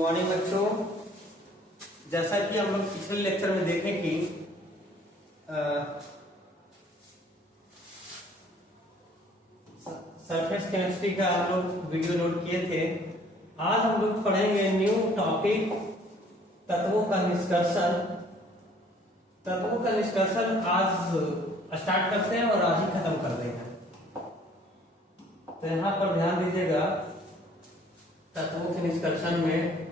Morning बच्चों। जैसा कि हम लोग पिछले लेक्चर में देखें कि सरफेस केमिस्ट्री का हम लोग वीडियो लोड किए थे। आज हम लोग पढ़ेंगे न्यू टॉपिक तत्वों का निष्कर्षण। तत्वों का निष्कर्षण आज स्टार्ट करते हैं और आज ही खत्म कर देंगे। तो यहाँ पर ध्यान दीजिएगा, तत्वों के निष्कर्षण में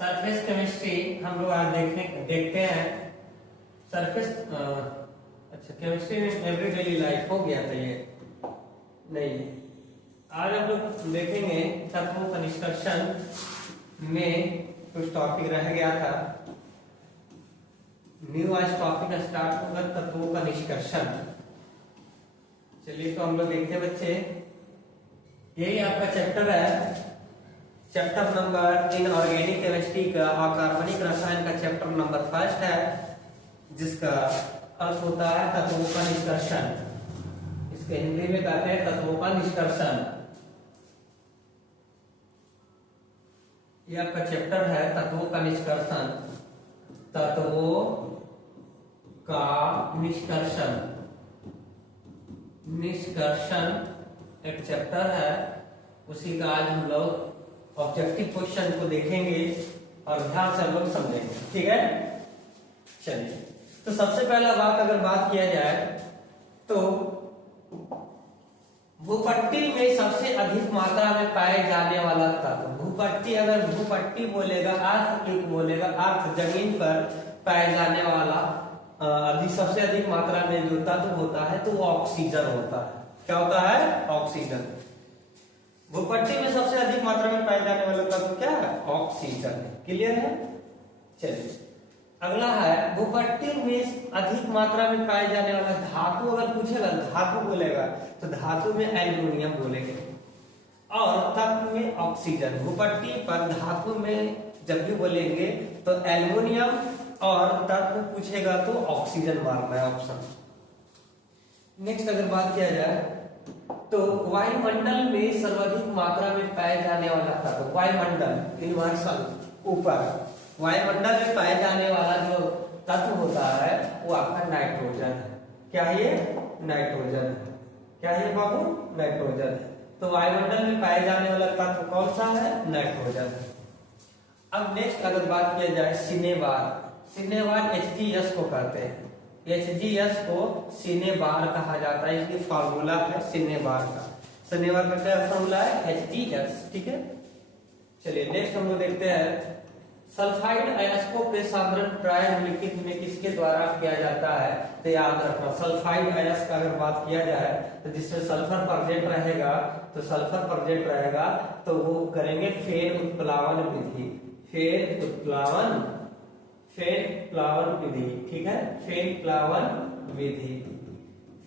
सरफेस केमिस्ट्री हम लोग आज देखते हैं। सरफेस अच्छा, केमिस्ट्री में एवरीडेली लाइफ हो गया था ये नहीं। आज हम लोग देखेंगे तत्वों का निष्कर्षण में कुछ टॉपिक रह गया था। न्यू आज टॉपिक स्टार्ट होगा, तत्वों का निष्कर्षण। चलिए तो हम लोग देखते हैं बच्चे, यही आपका चैप्टर है, चैप्टर नंबर इनऑर्गेनिक केमिस्ट्री का अकार्बनिक रसायन का चैप्टर नंबर फर्स्ट है, जिसका अर्थ होता है तत्वों का निष्कर्षण। इसके हिंदी में कहते हैं तत्वों का निष्कर्षण। यह आपका चैप्टर है तत्वों का निष्कर्षण। तत्वों का निष्कर्षण, निष्कर्षण एक चैप्टर है, उसी का आज हम लोग ऑब्जेक्टिव क्वेश्चन को देखेंगे और ध्यान से हम लोग समझेंगे। ठीक है, चलिए तो सबसे पहला बात किया जाए तो भूपट्टी में सबसे अधिक मात्रा में पाए जाने वाला तत्व। भूपट्टी, अगर भूपट्टी बोलेगा, अर्थ एक बोलेगा, अर्थ जमीन पर पाए जाने वाला सबसे अधिक मात्रा में जो तत्व होता है तो वो ऑक्सीजन होता है। क्या होता है? ऑक्सीजन। भूपट्टी में सबसे अधिक मात्रा में पाए जाने वाला तत्व क्या है? ऑक्सीजन। क्लियर है? चलिए अगला है, भूपट्टी में अधिक मात्रा में पाए जाने वाला धातु। अगर पूछेगा, धातु बोलेगा तो धातु में एल्युमिनियम बोलेंगे और तत्व में ऑक्सीजन। भूपट्टी पर धातु में जब भी बोलेंगे तो एल्युमिनियम और तत्व पूछेगा तो ऑक्सीजन मारना है ऑप्शन। नेक्स्ट अगर बात किया जाए तो वायुमंडल में सर्वाधिक मात्रा में पाए जाने वाला तत्व, वायुमंडल यूनिवर्सल ऊपर, वायुमंडल में पाए जाने वाला जो तत्व होता है वो आपका नाइट्रोजन है। क्या ये? नाइट्रोजन है। क्या है बाबू? नाइट्रोजन है। तो वायुमंडल में पाए जाने वाला तत्व कौन सा है? नाइट्रोजन है। अब नेक्स्ट अगर बात किया जाए सिनेबार, सिनेबार Hgs को कहते हैं। Hgs को सिनेबार कहा जाता है, इसकी फार्मूला है सिनेबार का। सिनेबार का क्या फार्मूला है? Hgs। ठीक है, चलिए नेक्स्ट हम लोग देखते हैं सल्फाइड अयस्कों के साधारण प्राय निम्नलिखित में किसके द्वारा किया जाता है? तो याद रखना, सल्फाइड अयस्क का अगर बात किया जाए तो जिसमें सल्फर प्रेजेंट रहेगा, तो सल्फर प्रेजेंट रहेगा तो वो करेंगे फेन उत्प्लावन विधि। फेन उत्प्लावन, फेन प्लावन विधि। ठीक है, फेन प्लावन विधि।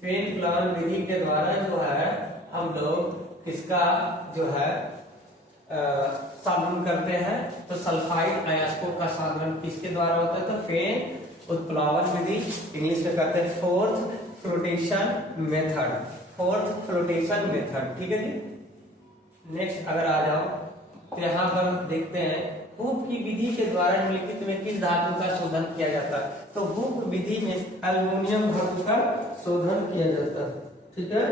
फेन प्लावन विधि के द्वारा जो है हम लोग किसका जो है साधन करते हैं? तो सल्फाइड अयस्कों का साधन किसके द्वारा होता है? तो फेन उत्प्लावन विधि, इंग्लिश में कहते हैं fourth flotation method. Fourth flotation method. ठीक है जी। नेक्स्ट अगर आ जाओ तो यहाँ पर देखते हैं हूप की विधि के द्वारा निम्नलिखित में किस धातु का शोधन किया जाता है? तो हूप विधि में एल्युमिनियम धातु का शोधन किया जाता है। ठीक है,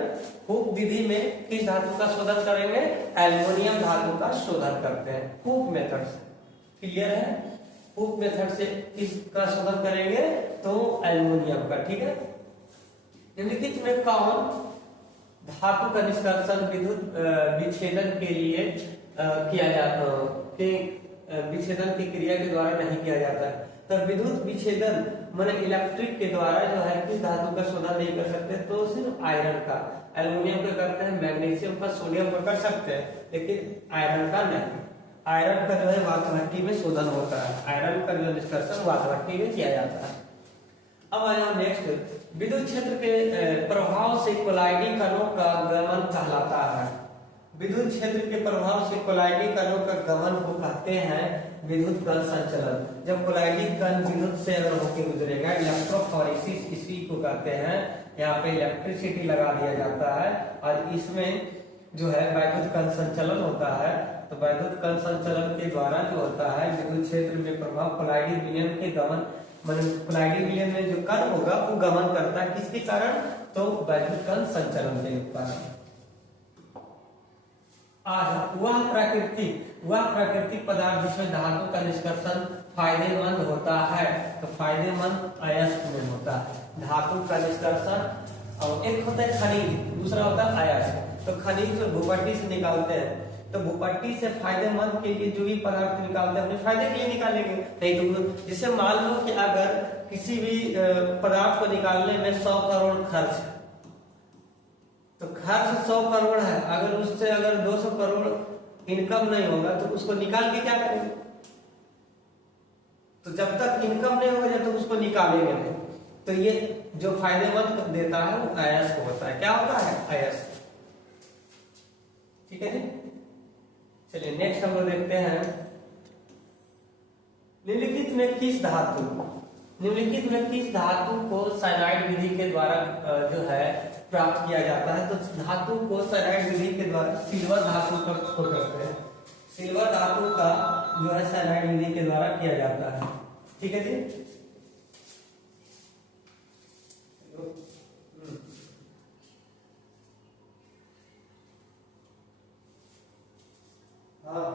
हूप विधि में किस धातु का शोधन करेंगे? एल्युमिनियम धातु का शोधन करते हैं हूप मेथड से। क्लियर है? हूप मेथड से किसका शोधन करेंगे? तो एल्युमिनियम का। ठीक है, निम्नलिखित में कौन धातु का निष्कर्षण विद्युत विच्छेदन के लिए किया जाता, विच्छेदन की क्रिया के द्वारा नहीं किया जाता है? तो विद्युत विच्छेदन माने इलेक्ट्रिक के द्वारा जो है किस धातु का शोधन नहीं कर सकते? तो सिर्फ आयरन का। एल्युमिनियम का करते हैं, मैग्नीशियम का, सोडियम का कर सकते हैं, लेकिन आयरन का नहीं। आयरन का जो है वात भट्टी में शोधन होता है। आयरन का जो निष्कर्षण वात भट्टी में किया जाता है। अब आ जाओ नेक्स्ट, विद्युत क्षेत्र के प्रभाव से कोलाइडिंग कणों का गमन कहलाता है। विद्युत क्षेत्र के प्रभाव से कोलाइडिंग कणों का गमन को कहते हैं विद्युत कण संचलन। जब कोलाइडिंग कण विद्युत से अगर होकर गुजरेगा, इलेक्ट्रोफोरेसिस इसी को कहते हैं। यहाँ पे इलेक्ट्रिसिटी लगा दिया जाता है और इसमें जो है वैद्युत कण संचलन होता है। तो वैद्युत कण संचलन के द्वारा जो होता है विद्युत क्षेत्र में प्रभाव कोलाइडिंग विलयन के गमन, मतलब कोलाइडिंग विलयन में जो कण होगा वो गमन करता है, किसके कारण? तो वैद्युत कण संचलन के कारण। आज वह प्राकृतिक पदार्थ जिसमें धातु का निष्कर्षण फायदेमंद होता है, तो फायदेमंद अयस्क में होता है धातु का निष्कर्षण। और एक होता है खनिज, दूसरा होता है अयस्क। तो खनिज जो भूपट्टी से निकालते हैं, तो भूपट्टी से फायदेमंद के लिए जो भी पदार्थ निकालते हैं अपने फायदे के लिए निकालेंगे। नहीं तो जैसे मान लो कि अगर किसी भी पदार्थ को निकालने में 100 करोड़ खर्च है, तो खर्च 100 करोड़ है, अगर उससे अगर 200 करोड़ इनकम नहीं होगा तो उसको निकाल के क्या करेंगे? तो जब तक इनकम नहीं होगा जब तक उसको निकालेंगे नहीं। तो ये जो फायदेमंद देता है वो अयस्क होता है। क्या होता है? अयस्क। ठीक है जी। चलिए नेक्स्ट हम लोग देखते हैं, निम्नलिखित में किस धातु को साइनाइड विधि के द्वारा जो है प्राप्त किया जाता है? तो धातु को साइनाइड विधि के द्वारा सिल्वर धातु को करते हैं। सिल्वर धातु का जो है साइनाइड विधि के द्वारा किया जाता है। ठीक है जी। हाँ,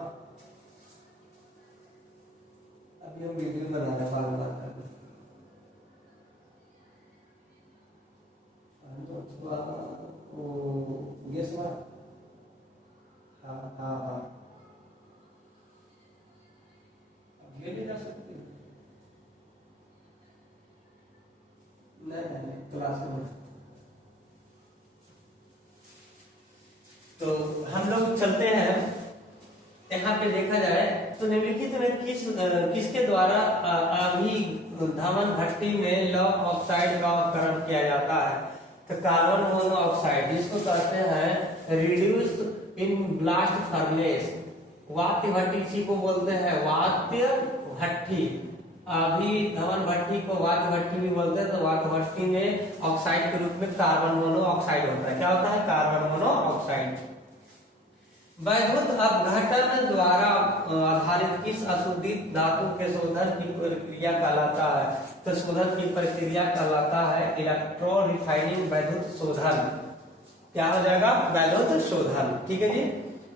अभी हम वीडियो बना रहे हैं, बार बार करना। यस हाँ हाँ हाँ, अब ये नहीं जा सकते। नहीं क्लास में। तो हम लोग चलते हैं, यहाँ पे देखा जाए तो निम्नलिखित में किसके द्वारा अभिधावन भट्टी में लौह ऑक्साइड का अपकरण किया जाता है? तो कार्बन मोनोऑक्साइड, जिसको कहते हैं रिड्यूस इन ब्लास्ट फर्नेस। वात्य भट्टी इसी को बोलते हैं, वात्य भट्टी। अभिधावन भट्टी को वात्य भट्टी भी बोलते हैं। तो वात्य भट्टी में ऑक्साइड के रूप में कार्बन मोनोऑक्साइड होता है। क्या होता है? Carbon monoxide. वैद्युत अपघटन द्वारा आधारित किस अशोधित धातु के शोधन की प्रक्रिया कहलाता है? तो शोधन की प्रक्रिया कहलाता है इलेक्ट्रो रिफाइनिंग वैद्युत शोधन। क्या हो जाएगा? वैद्युत शोधन। ठीक है जी।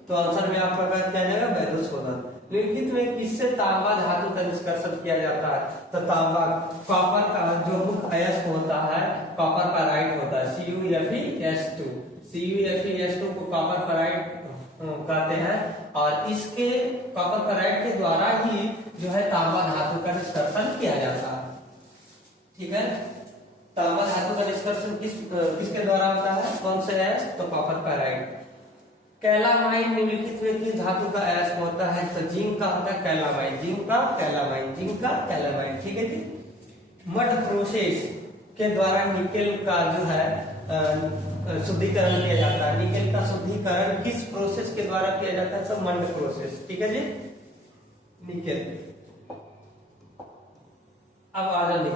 तो आंसर में आपका क्या जाएगा? वैद्युत शोधन। निम्नलिखित में किससे तांबा धातु का निष्कर्षण किया जाता है? तो तांबा, कॉपर का जो मुख्य अयस्क होता है कॉपर पैराइट होता है, CuFeS2। CuFeS2 को कॉपर पैराइट कहते हैं और इसके कॉपर पैराइट के द्वारा ही जो है तांबा धातु का निष्कर्षण किया जाता है। ठीक है। तांबा धातु का निष्कर्षण किसके द्वारा होता है? कौन से अयस्क? तो कॉपर पैराइट। कैलामाइन निम्नलिखित में किस धातु का अयस्क होता है? तो जिंक का होता है कैलामाइन, जिंक का कैलामाइन। ठीक है जी। मड प्रोसेस के द्वारा निकेल का जो है शुद्धिकरण किया जाता है। निकेल का शुद्धिकरण किस प्रोसेस के द्वारा किया जाता है? सब मंड प्रोसेस। ठीक है जी। निकेल। अब आ जाइए,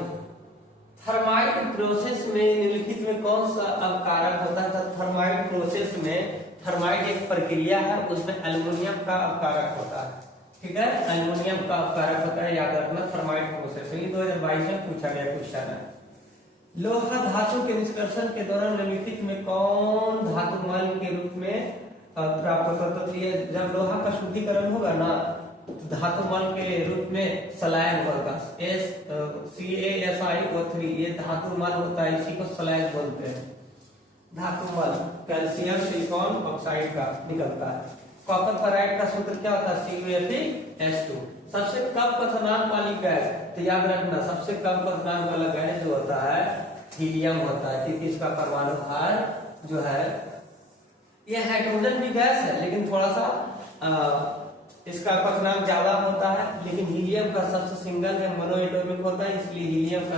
थर्माइट प्रोसेस में निम्नलिखित में कौन सा अपकारक होता है? तो थर्माइट प्रोसेस में, थर्माइट एक प्रक्रिया है, उसमें एल्युमिनियम का अपकारक होता है। ठीक है, एल्युमिनियम का अपकारक होता है, याद रखना। थर्माइट प्रोसेस में 2022 में पूछा गया क्वेश्चन है। लोहा धातु के निष्कर्षण के दौरान निम्नलिखित में कौन धातु मल के रूप में प्राप्त होता है? तो ये जब लोहा का शुद्धिकरण होगा ना, धातु मल के रूप में स्लैग होगा, CaSiO3। ये धातु मल होता है, इसी को स्लैग बोलते हैं। धातु मल कैल्शियम सिलिकॉन ऑक्साइड का निकलता है। कॉपर पैराइट का सूत्र क्या होता है? CuFeS2। सबसे कम क्वथनांक वाली गैस, तो याद रखना सबसे कम क्वथनांक वाला गैस जो होता है हीलियम होता है, क्योंकि इसका परमाणु भार जो है, ये हाइड्रोजन भी गैस है लेकिन थोड़ा सा इसका क्वथनांक ज्यादा होता है। लेकिन हीलियम का सबसे सिंगल है, मोनोएटॉमिक होता है, इसलिए हीलियम का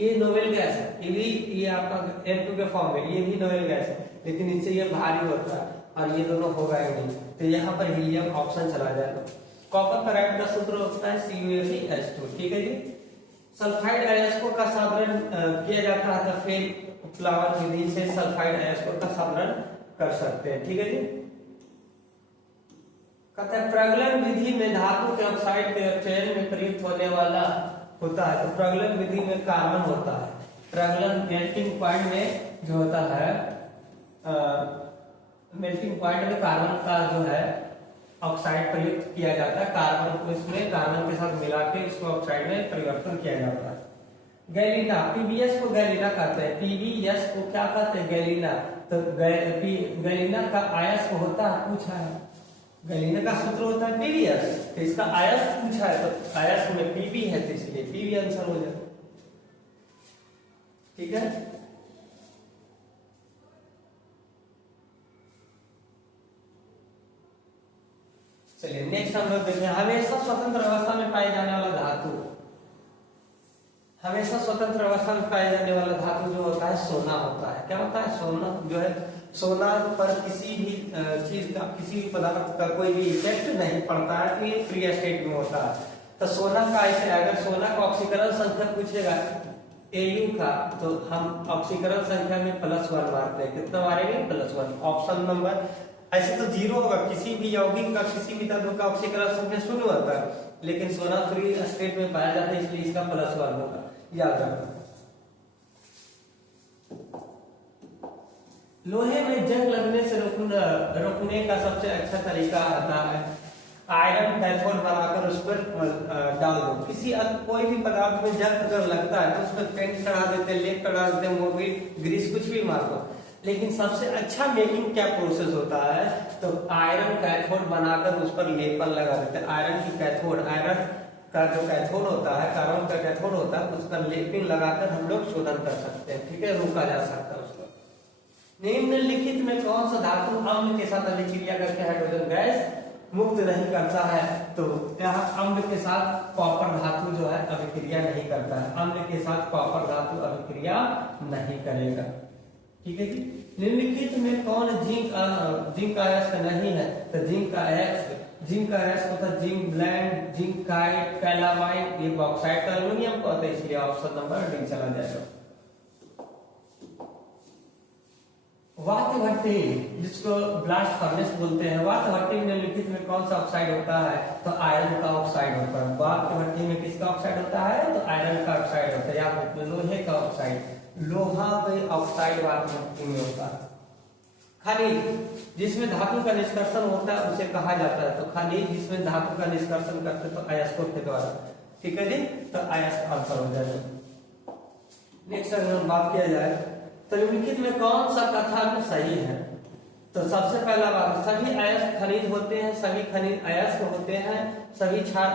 ये नोबेल गैस है, ये भी ये आपका N2 के फॉर्म में, ये भी नोबेल गैस है, लेकिन इससे ये भारी होता है और ये दोनों होगा ही नहीं, तो यहाँ पर हीलियम ऑप्शन चला जाएगा। कॉपर क्लोराइड का सूत्र होता है CuFeS2, ठीक है जी। सल्फाइड अयस्कों का साधारण किया जाता है, तो फिर फ्लावर विधि से सल्फाइड अयस्कों का साधारण कर सकते हैं, ठीक है जी। कहता है प्रगलन विधि में धातु के ऑक्साइड के चयन में प्रयुक्त होने वाला होता है, तो प्रगलन विधि में कार्बन होता है। प्रगलन मेल्टिंग पॉइंट में जो होता है, मेल्टिंग पॉइंट में कार्बन का जो है ऑक्साइड प्रयुक्त किया जाता है, कार्बन को इसमें कार्बन के साथ मिला के इसको ऑक्साइड में परिवर्तन किया जाता है। गैलीना, पीबीएस को गैलीना कहते हैं, पीबीएस को क्या कहते हैं, गैलीना। तो गैलीना का आयस्क होता है, पूछा है, गैलीना का सूत्र होता है पीबीएस, तो इसका आयस्क पूछा है, तो आयस्क में पीबी है, तो इसलिए पीबी आंसर हो जाए, ठीक है। चलिए नेक्स्ट हम लोग देखें, हमेशा स्वतंत्र अवस्था में पाए जाने वाला धातु, हमेशा स्वतंत्र अवस्था में पाए जाने वाला धातु जो होता है सोना होता है। क्या होता है, सोना जो है, सोना पर किसी भी चीज का, किसी भी पदार्थ का कोई भी इफेक्ट नहीं पड़ता है, तो ये फ्री स्टेट में होता है। तो सोना का ऐसे, अगर सोना का ऑक्सीकरण संख्या पूछेगा Au का, तो हम ऑक्सीकरण संख्या में +1 मारते हैं, कितना मारेंगे, +1। ऑप्शन नंबर, ऐसे तो 0 होगा, किसी भी यौगिक का, किसी भी तत्व का ऑक्सीकरण संख्या 0 होता है, लेकिन सोना फ्री स्टेट में पाया जाता है, इसलिए इसका +1 होगा, याद रखना। लोहे में जंग लगने से रोकने का सबसे अच्छा तरीका आता है आयरन कैथोड बनाकर उस पर डाल दो। किसी कोई भी पदार्थ में जंग अगर लगता है तो उस पर पेंट चढ़ा देते, लेप चढ़ा देते, मोबिल, ग्रीस, कुछ भी मार दो, लेकिन सबसे अच्छा मेकिंग क्या प्रोसेस होता है, तो आयरन कैथोड बनाकर उस पर लेपन लगा देते हैं। आयरन की कैथोड, आयरन का जो कैथोड होता है, कार्बन का कैथोड होता है, उसका लेपिंग लगाकर हम लोग शोधन कर सकते हैं, ठीक है, रोका जा सकता है उसको। निम्नलिखित में कौन सा धातु अम्ल के साथ अभिक्रिया करके हाइड्रोजन गैस मुक्त नहीं करता है, तो यहाँ अम्ल के साथ कॉपर धातु जो है अभिक्रिया नहीं करता है, अम्ल के साथ कॉपर धातु अभिक्रिया नहीं करेगा, ठीक है जी। निम्नलिखित में कौन जिंक अयस्क नहीं है, तो जिंक अयस्क होता है जिंक ब्लेंड, जिंकाइट, कैलामाइन, ये बॉक्साइट का एल्युमिनियम को होता है, इसलिए ऑप्शन नंबर डी चला जाएगा। वात भट्टी, जिसको ब्लास्ट फर्नेस बोलते हैं, वात भट्टी में निम्नलिखित में कौन सा ऑक्साइड होता है, तो आयरन का ऑक्साइड होता है। वात भट्टी में किसका ऑक्साइड होता है, तो आयरन का ऑक्साइड होता है, या फिर लोहे का ऑक्साइड, लोहा का ऑक्साइड वात भट्टी में होता है। खनिज, जिसमें धातु का निष्कर्षण होता है उसे कहा जाता है, तो खनिज जिसमें धातु का निष्कर्षण करते हैं तो अयस्कों के द्वारा, ठीक है जी, तो अयस्क आंसर हो जाएगा। नेक्स्ट अगर बात किया जाए तो निम्नलिखित में कौन सा कथन सही है, तो सबसे पहला बात, सभी अयस्क खनिज होते हैं, सभी खनिज अयस्क होते हैं, सभी क्षार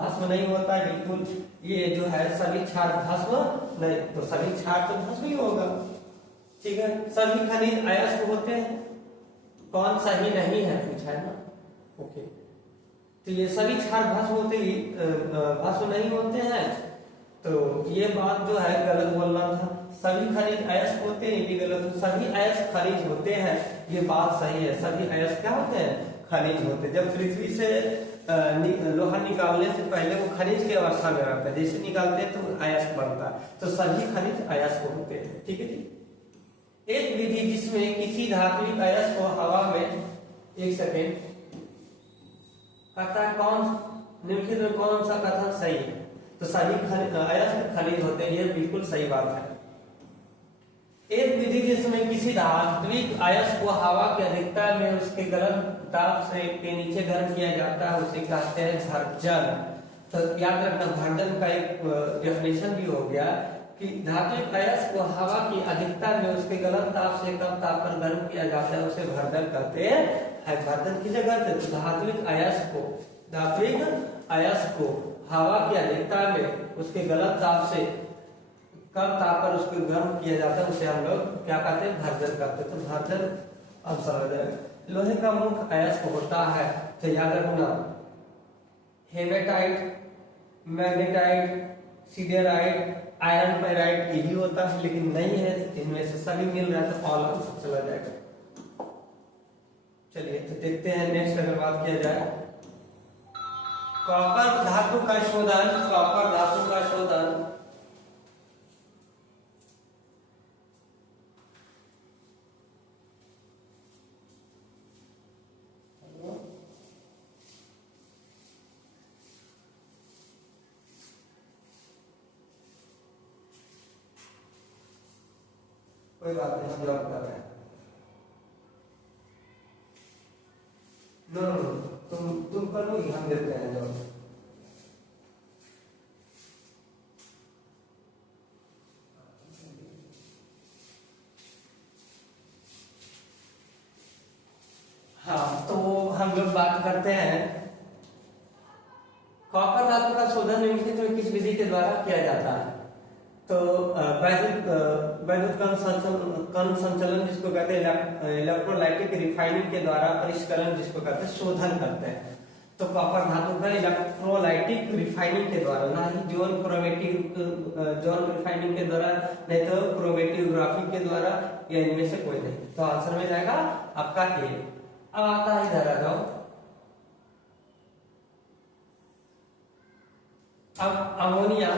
भस्म नहीं होता है, बिल्कुल ये जो है सभी क्षार भस्म नहीं, तो सभी क्षार तो भस्म ही होगा, ठीक है। सभी खनिज अयस्क होते हैं, कौन सही नहीं है पूछा है ना, ओके, तो ये सभी क्षार भस्म होते ही भस्म नहीं होते हैं, तो ये बात जो है गलत बोलना था। सभी खनिज अयस्क होते हैं, ये भी गलत है। सभी अयस्क खनिज होते हैं, ये बात सही है। सभी अयस्क क्या होते हैं, खनिज होते हैं। जब पृथ्वी से लोहा निकालने से पहले वो खनिज की अवस्था में रहता है, जैसे निकालते हैं तो अयस्क बनता है, तो सभी खनिज अयस्क होते हैं, ठीक है जी। एक विधि जिसमें किसी धात्विक अयस्क को हवा में, एक सेकेंड, कहता है कौन निम्नलिखित में कौन सा कथन सही है, तो सभी अयस्क खनिज होते हैं, ये बिल्कुल सही बात है। एक विधि जिसमें किसी धात्विक अयस्क को हवा की अधिकता में उसके गर्म ताप से के नीचे गर्म किया जाता है, उसे कहते हैं भर्जन। तो याद रखना, भर्जन का एक डेफिनेशन भी हो गया कि धात्विक अयस्क को हवा की अधिकता में उसके गलत ताप से कम ताप पर गर्म किया जाता है, उसे भर्जन कहते हैं। भर्जन किसे कहते हैं, तो धात्विक अयस्क को हवा की अधिकता में उसके गलत ताप से कम ताप पर उसको गर्म किया जाता है, उसे हम लोग क्या कहते हैं, भर्जन कहते हैं। तो भर्जन आंसर हो जाएगा। लोहे का मुख्य अयस्क होता है, तो याद रखना, हेमेटाइट, मैग्नेटाइट, सिडेराइट, आयरन पेराइट ये भी होता है, लेकिन नहीं है, इनमें से सभी मिल रहा है तो ऑल आंसर चला जाएगा। चलिए तो देखते हैं नेक्स्ट अगर बात किया जाए कॉपर धातु का शोधन। कॉपर धातु का शोधन कोई बात नहीं, हम जॉब कर रहे हैं। नो नो नो, तुम करोगी, हम देते हैं जॉब। हाँ तो हम लोग बात करते हैं कॉपर धातु का शोधन निम्नलिखित में किस विधि के द्वारा किया जाता है। तो वैद्युत कण संचलन जिसको कहते हैं, इलेक्ट्रोलाइटिक रिफाइनिंग के द्वारा परिष्करण जिसको कहते हैं शोधन करते हैं। तो कॉपर धातु का इलेक्ट्रोलाइटिक रिफाइनिंग के द्वारा, ना ही जॉन रिफाइनिंग के द्वारा, नहीं तो क्रोमेटोग्राफी के द्वारा, या इनमें से कोई नहीं। तो आंसर में जाएगा आपका ए। अब आता है इधर आ जाओ, अब अमोनिया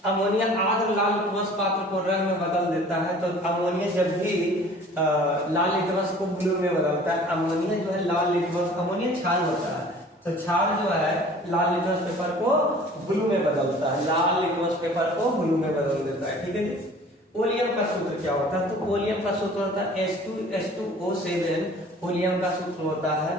आर्द्र लाल लिटमस पात्र को रंग में बदल देता है। तो अमोनिया जब भी लाल लिटमस को ब्लू में बदलता है, अमोनिया जो है लाल लिटमस, अमोनिया क्षार होता है, तो क्षार जो है लाल लिटमस पेपर को ब्लू में बदलता है, लाल लिटमस पेपर को ब्लू में बदल देता है। ठीक है जी। ओलियम का सूत्र क्या होता है? तो ओलियम का सूत्र होता है H2SO7 ओलियम का सूत्र होता है।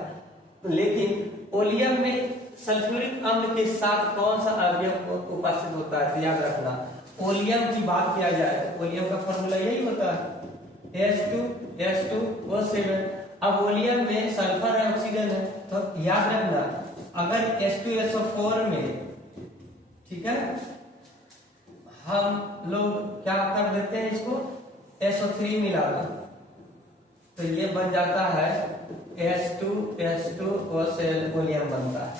लेकिन ओलियम में सल्फ्यूरिक अम्ल के साथ कौन सा अवयव उपस्थित होता है? तो याद रखना, ओलियम की बात किया जाए तो ओलियम का फॉर्मूला यही होता है H2SO7। अब ओलियम में सल्फर है, ऑक्सीजन है, तो याद रखना अगर H2SO4 में, ठीक है, हम लोग क्या कर देते हैं इसको SO3 मिला दो, तो ये बन जाता है H2SO7 ओलियम बनता है।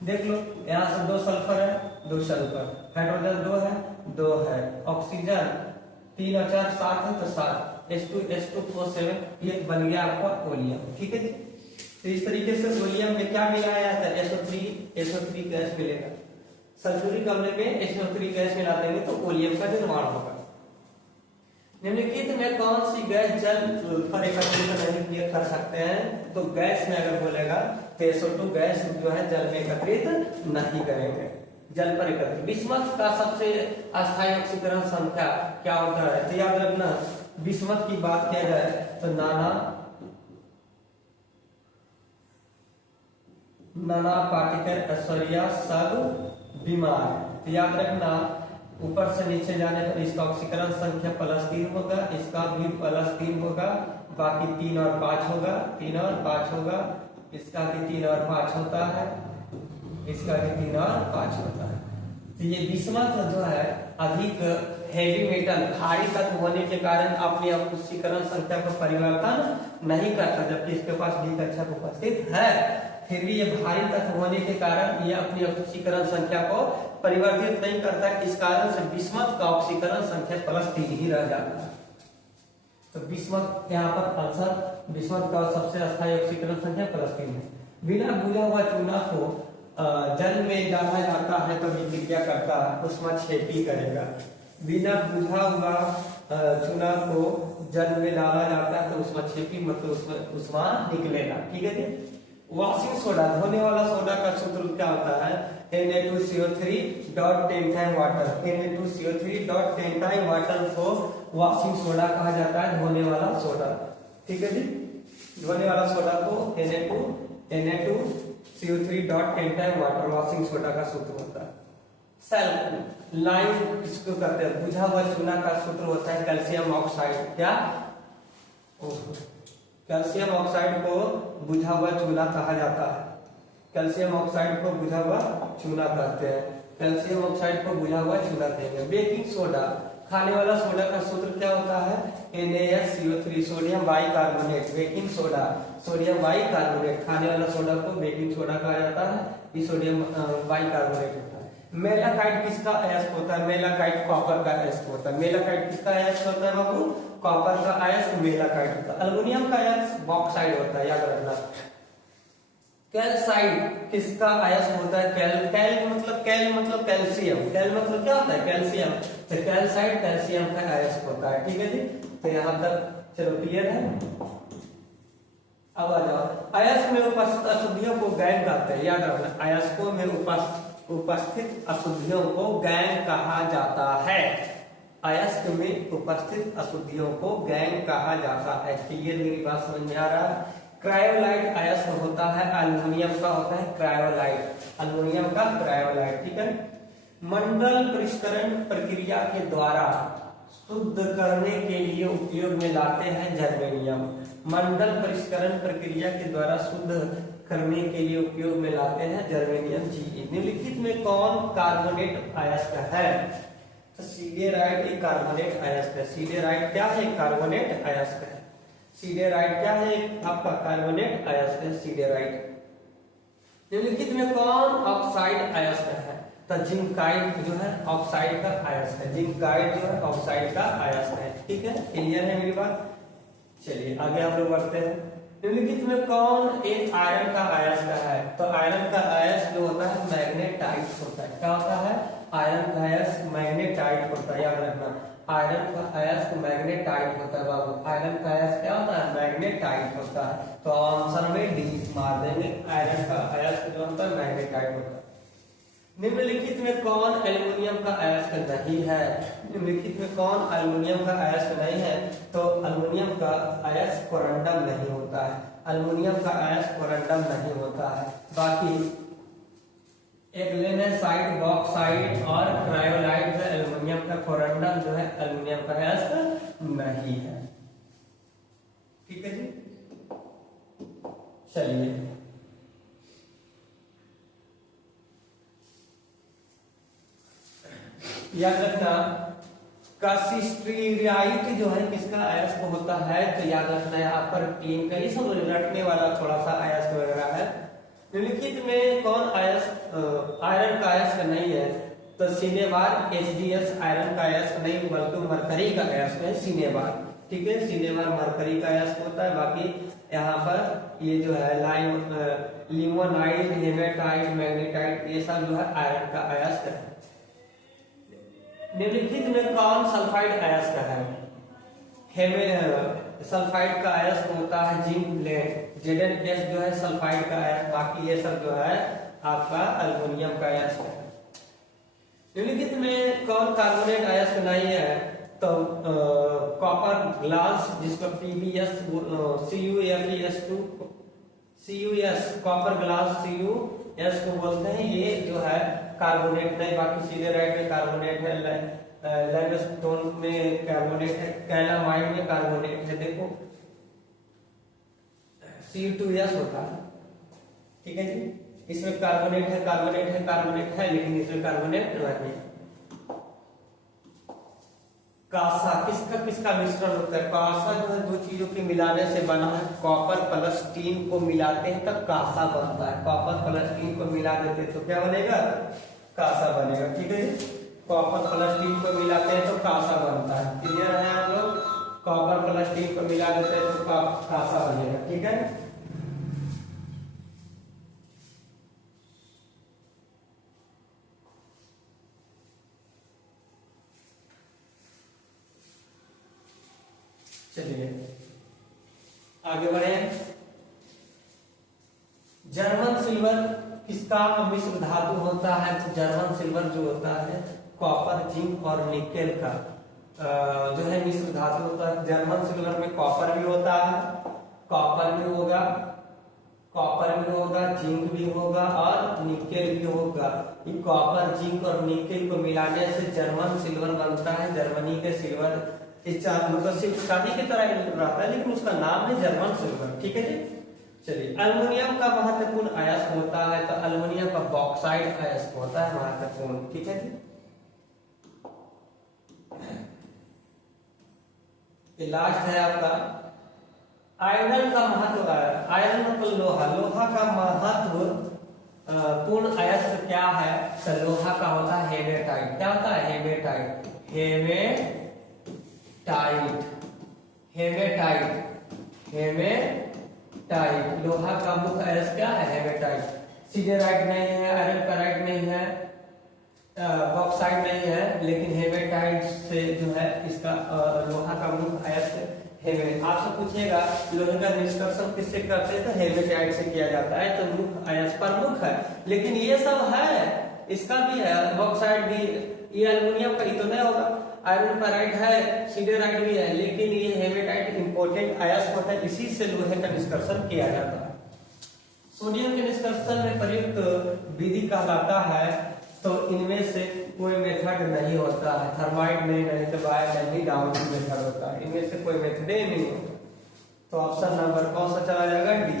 देख लो यहाँ से 2 सल्फर है, 2 सल्फर, हाइड्रोजन 2 है, 2 है, ऑक्सीजन 3 और 4 7 है, तो 7 H2SO7 ये बन गया आपका ओलियम। ठीक है जी। तो इस तरीके से ओलियम में क्या मिलाया जाता है? SO3 गैस मिलेगा। सल्फ्यूरिक अम्ल में SO3 गैस मिला देंगे तो ओलियम का निर्माण होगा। निम्नलिखित में कौन सी गैस जल पर एकत्रित नहीं कर सकते हैं? तो गैस में अगर बोलेगा तो SO2 गैस जो है जल में एकत्रित नहीं करेंगे, जल पर एकत्रित। बिस्मथ का सबसे अस्थायी ऑक्सीकरण संख्या क्या होता है? तो याद रखना, बिस्मथ की बात किया जाए तो नाना पार्टिकल ऐश्वर्या सब बीमार। तो याद रखना ऊपर से नीचे जाने पर इसका ऑक्सीकरण संख्या +3 होगा, इसका भी +3 होगा, बाकी 3 और 5 होगा, 3 और 5 होगा, इसका भी 3 और 5 होता है, इसका भी 3 और 5 होता है। तो ये बिस्मथ जो है अधिक हेवी मेटल भारी तत्व होने के कारण अपनी ऑक्सीकरण संख्या को परिवर्तन नहीं करता, जबकि इसके पास भी कक्षक उपस्थित है, फिर भी ये भारी तत्व होने के कारण ये अपनी ऑक्सीकरण संख्या को परिवर्तित नहीं करता। इस कारण से बिस्मथ का ऑक्सीकरण संख्या +3 ही रह जाता है। तो बिस्मथ यहाँ पर आंसर, बिस्मथ का सबसे अस्थायी ऑक्सीकरण संख्या +3 है। बिना बुझा हुआ चूना को जल में डाला जाता है तो विक्रिया करता है, उसमें छेपी करेगा। बिना बुझा हुआ चूना को जल में डाला जाता है तो उसमें छेपी, मतलब उसमें उष्मा निकलेगा। ठीक है जी। वॉशिंग सोडा, धोने वाला सोडा का सूत्र क्या होता है? Na2CO3 10 time water. Na2CO3 10 time water को वॉशिंग सोडा कहा जाता है, धोने वाला सोडा। ठीक है जी। धोने वाला सोडा को Na2CO3 10 time water washing soda का सूत्र होता है। सेल्फ लाइम किसको कहते हैं? बुझा हुआ चूना का सूत्र होता है कैल्शियम ऑक्साइड। क्या? कैल्शियम ऑक्साइड को बुझा हुआ चूना कहा जाता है। कैल्शियम ऑक्साइड को बुझा हुआ चूना कहते हैं, कैल्शियम ऑक्साइड को बुझा हुआ चूना कहेंगे। बेकिंग सोडा, खाने वाला सोडा का सूत्र क्या होता है? NaSCO3 sodium bicarbonate. Baking soda sodium bicarbonate, खाने वाला सोडा को बेकिंग सोडा कहा जाता है, ये सोडियम बाइकार्बोनेट होता है। मेलाकाइट किसका अयस्क होता है? मेलाकाइट कॉपर का अयस्क होता है। मेलाकाइट किसका अयस्क होता है बाबू? कॉपर का अयस्क मेलाकाइट होता है। अल्युमिनियम का अयस्क बॉक्साइड होता है, याद रखना। कैल्साइट किसका अयस्क होता है? कैल मतलब कैल्शियम। कैल मतलब क्या होता है? कैल्शियम। तो कैल्साइट कैल्शियम का अयस्क होता है। ठीक है जी, तो यहां तक चलो क्लियर है। अब आ जाओ, अयस्क में उपस्थित अशुद्धियों को गैंग कहते हैं, याद रखना। अयस्कों में उपस्थित अशुद्धियों को गैंग कहा जाता है। अयस्क में उपस्थित अशुद्धियों को गैंग कहा जाता है। क्लियर, मेरी बात समझ में आ रहा है? क्रायोलाइट अयस्क होता है अल्युमिनियम का, होता है क्रायोलाइट, अल्युमिनियम का क्रायोलाइट। ठीक है। मंडल परिष्करण प्रक्रिया के द्वारा शुद्ध करने के लिए उपयोग में लाते हैं जर्मेनियम। मंडल परिष्करण प्रक्रिया के द्वारा शुद्ध करने के लिए उपयोग में लाते हैं जर्मेनियम जी। निम्नलिखित में कौन कार्बोनेट अयस्क है? तो सिडेराइट एक कार्बोनेट अयस्क है। सिडेराइट क्या है? कार्बोनेट अयस्क है। सिडेराइट क्या है? आपका कार्बोनेट अयस्क है सिडेराइट। निम्नलिखित में कौन ऑक्साइड अयस्क है? तो जिंकाइड जो है ऑक्साइड का अयस्क है। जिंकाइड जो है ऑक्साइड का अयस्क है। ठीक है, क्लियर है मेरी बात? चलिए आगे हम लोग बढ़ते हैं। निम्नलिखित में कौन एक आयरन का अयस्क है? तो आयरन का अयस्क जो होता है मैग्नेटाइट होता है। क्या होता है? आयरन का अयस्क मैग्नेटाइट होता है, याद रखना। आयरन का अयस्क मैग्नेटाइट होता है बाबू। आयरन का अयस्क क्या होता है? मैग्नेटाइट होता है। तो आंसर में डी मार देंगे। आयरन का अयस्क जो होता है मैग्नेटाइट होता है। निम्नलिखित में कौन एल्युमिनियम का अयस्क नहीं है? निम्नलिखित में कौन एल्युमिनियम का अयस्क नहीं है? तो एल्युमिनियम का अयस्क कोरंडम नहीं होता है। एल्युमिनियम का अयस्क कोरंडम नहीं होता है। बाकी एग्लेनेसाइट, बॉक्साइट और क्रायोलाइट है एल्युमिनियम का। कोरंडम जो है एल्युमिनियम का अयस्क नहीं है। ठीक है जी, चलिए याद रखना। कासिस्ट्रियाइट जो है किसका अयस्क होता है? तो याद रखना यहाँ पर टीम का ये सब रटने वाला थोड़ा सा अयस्क वगैरह है। निम्नलिखित में कौन अयस्क आयरन का अयस्क नहीं है? तो सिनेबार एचडीएस आयरन का अयस्क नहीं बल्कि मरकरी का अयस्क है सिनेबार। ठीक है, सिनेबार मरकरी का अयस्क होता है। बाकी यहाँ पर ये जो है लिमोनाइट, हेमेटाइट, मैग्नेटाइट ये सब जो है आयरन का अयस्क है। निम्नलिखित में कौन सल्फाइड अयस्क है? सल्फाइड का अयस्क होता है जिंक लेड। Zn जो है सल्फाइड का अयस्क। बाकी ये सब जो है आपका एल्युमिनियम का अयस्क है। निम्नलिखित में कौन कार्बोनेट अयस्क नहीं है? तो कॉपर ग्लास जिसको PbS CuFeS2 CuS copper glass CuS को बोलते हैं। ये जो है कार्बोनेट नहीं। बाकी सिडेराइट में कार्बोनेट है, लाइमस्टोन में कार्बोनेट है, कैलामाइड में कार्बोनेट है। देखो Cu2S होता है। ठीक है जी, इसमें कार्बोनेट है, कार्बोनेट है, कार्बोनेट है, लेकिन इसमें कार्बोनेट नहीं। कांसा किसका किसका मिश्रण होता है? कांसा जो है दो चीजों के मिलाने से बना है। कॉपर प्लस टीन को मिलाते हैं तब कांसा बनता है। कॉपर प्लस टीन को मिला देते हैं तो क्या बनेगा? कांसा बनेगा। ठीक है, कॉपर प्लस टीन को मिलाते हैं तो कांसा बनता है। क्लियर है आप लोग? कॉपर प्लस टीन को मिला देते हैं तो कांसा बनेगा। ठीक है, चलिए आगे बढ़े। जर्मन सिल्वर किसका मिश्र धातु होता है? तो जर्मन सिल्वर जो होता है कॉपर, जिंक और निकेल का जो है मिश्र धातु होता है। जर्मन सिल्वर में कॉपर भी होता है, कॉपर भी होगा, जिंक भी होगा और निकेल भी होगा। ये कॉपर, जिंक और निकेल को मिलाने से जर्मन सिल्वर बनता है। जर्मनी के सिल्वर मतलब सिर्फ चांदी की तरह रहता है, लेकिन उसका नाम है जर्मन सिल्वर। ठीक है जी, चलिए। एल्युमिनियम का महत्वपूर्ण अयस्क होता है तो एल्युमिनियम का बॉक्साइड अयस्क होता है महत्वपूर्ण। ठीक है जी, ये लास्ट है आपका आयरन का महत्व। आयरन मतलब लोहा, लोहा का महत्व पूर्ण अयस्क क्या है? तो लोहा का होता है हेमेटाइट। क्या होता है? हेमेटाइट। Hematite, hematite, hematite. लोहा का मुख्य अयस्क क्या है? हेमेटाइट। सिडेराइट नहीं है, आयरन फेराइट नहीं है, बॉक्साइट नहीं है, लेकिन हेमेटाइट से जो है इसका लोहा का मुख्य अयस्क हेमे। आपसे पूछेगा लोहे का निष्कर्षण किससे करते हैं? तो हेमेटाइट से किया जाता है। तो मुख्य अयस्क प्रमुख है, लेकिन ये सब है, इसका भी है, बॉक्साइट भी, ये एल्युमिनियम का ही तो नहीं होगा। आयरन फेराइट है, सिडेराइट भी है, लेकिन ये हेमेटाइट इंपॉर्टेंट अयस्क होता है, इसी से लोहे का निष्कर्षण किया जाता है। सोडियम के निष्कर्षण में प्रयुक्त विधि कहलाता है। तो इनमें से कोई मेथड नहीं होता है, थर्माइट नहीं तो बायोडायनमिक डाउन मेथड होता है, इनमें से कोई मेथड नहीं होता। तो ऑप्शन नंबर कौन सा चला जाएगा? डी।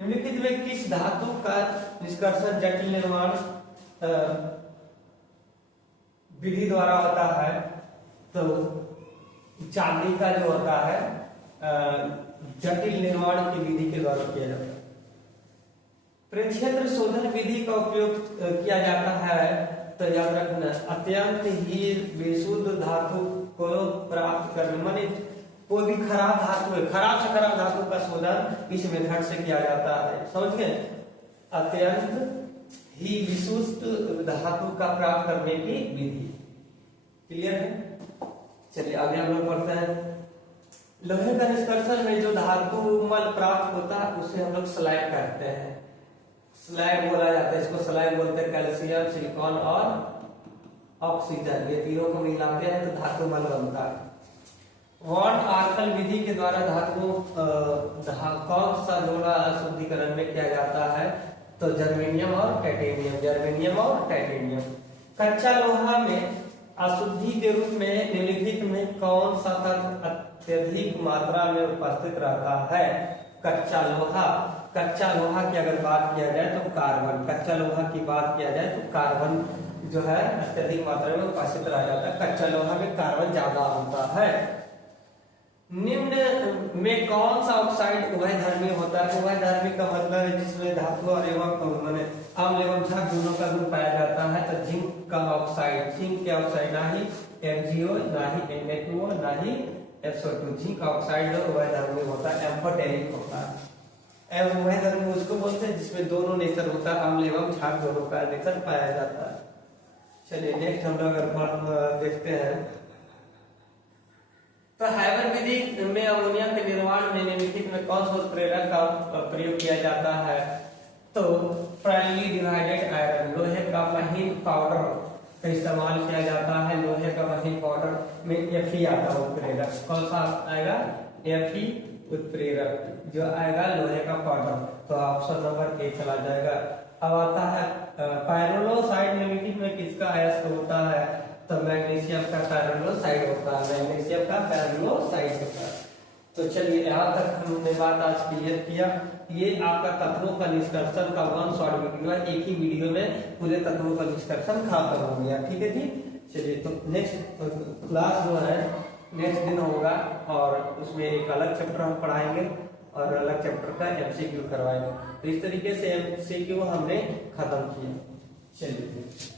निम्नलिखित में किस धातु का निष्कर्षण जटिल निर्माण विधि द्वारा होता है? तो चांदी का जो होता है जटिल निर्माण की विधि के द्वारा किया जाता है। प्रक्षेत्र शोधन विधि का उपयोग किया जाता है। तो याद रखना, अत्यंत ही विशुद्ध धातु को प्राप्त करने, माने कोई भी खराब धातु है, खराब से खराब धातु का शोधन इस मेथड से किया जाता है। समझ गए? अत्यंत ही विशुद्ध धातु का प्राप्त करने की विधि। क्लियर है? चलिए आगे हम लोग बढ़ते हैं। लोहे का निष्कर्षण में जो धातु मल प्राप्त होता है उसे हम लोग स्लैग कहते हैं। स्लैग बोला जाता है, इसको स्लैग बोलते हैं। कैल्शियम, सिलिकॉन और ऑक्सीजन, ये तीनों को मिलाते हैं तो धातु मल बनता है। वॉन आर्कल विधि के द्वारा धातुओं कौन सा जोड़ा शुद्धिकरण में किया जाता है? तो जर्मेनियम और टाइटेनियम, जर्मेनियम और टाइटेनियम। कच्चा लोहा में अशुद्धि के रूप में निम्नलिखित में कौन सा तत्व अत्यधिक मात्रा में उपस्थित रहता है? कच्चा लोहा। कच्चा लोहा की अगर बात किया जाए तो कार्बन, कच्चा लोहा की बात किया जाए तो कार्बन जो है अत्यधिक मात्रा में उपस्थित रह जाता है। कच्चा लोहा में कार्बन ज्यादा होता है। निम्न में कौन सा ऑक्साइड उभयधर्मी होता है? उभयधर्मी का मतलब है जिसमें धातु और एवं माने अम्ल एवं क्षार दोनों का गुण पाया जाता है। तो जिंक का ऑक्साइड, जिंक के ऑक्साइड ना ही FgO, ना ही Na2O, ना ही SO2। जिंक ऑक्साइड जो उभयधर्मी होता है, एम्फोटेरिक होता है। उभयधर्मी उसको बोलते हैं जिसमें दोनों नेचर होता है, अम्ल एवं क्षार दोनों का नेचर पाया जाता है। चलिए नेक्स्ट हम लोग अगर देखते हैं तो हाइबर विधि में अमोनिया के निर्माण में निम्नलिखित में कौन सा उत्प्रेरक का प्रयोग किया जाता है? तो प्राइमरी डिवाइडेड आयरन, लोहे का महीन पाउडर का इस्तेमाल किया जाता है। लोहे का महीन पाउडर में Fe आता है उत्प्रेरक। कौन सा आएगा? Fe उत्प्रेरक जो आएगा लोहे का पाउडर। तो ऑप्शन नंबर ए चला जाएगा। अब आता है पायरोलोसाइड, निम्नलिखित में किसका अयस्क होता है? तो मैग्नीशियम का पायरोलोसाइड होता है, मैग्नीशियम का पायरोलोसाइड होता है। तो चलिए यहाँ तक हमने बात आज क्लियर किया। ये आपका तत्वों का निष्कर्षण का 1 शॉर्ट वीडियो है, एक ही वीडियो में पूरे तत्वों का निष्कर्षण खत्म हो गया। ठीक है जी। चलिए तो नेक्स्ट क्लास जो है नेक्स्ट दिन होगा और उसमें एक अलग चैप्टर हम पढ़ाएंगे और अलग चैप्टर का MCQ करवाएंगे। तो इस तरीके से MCQ हमने खत्म किया। चलिए।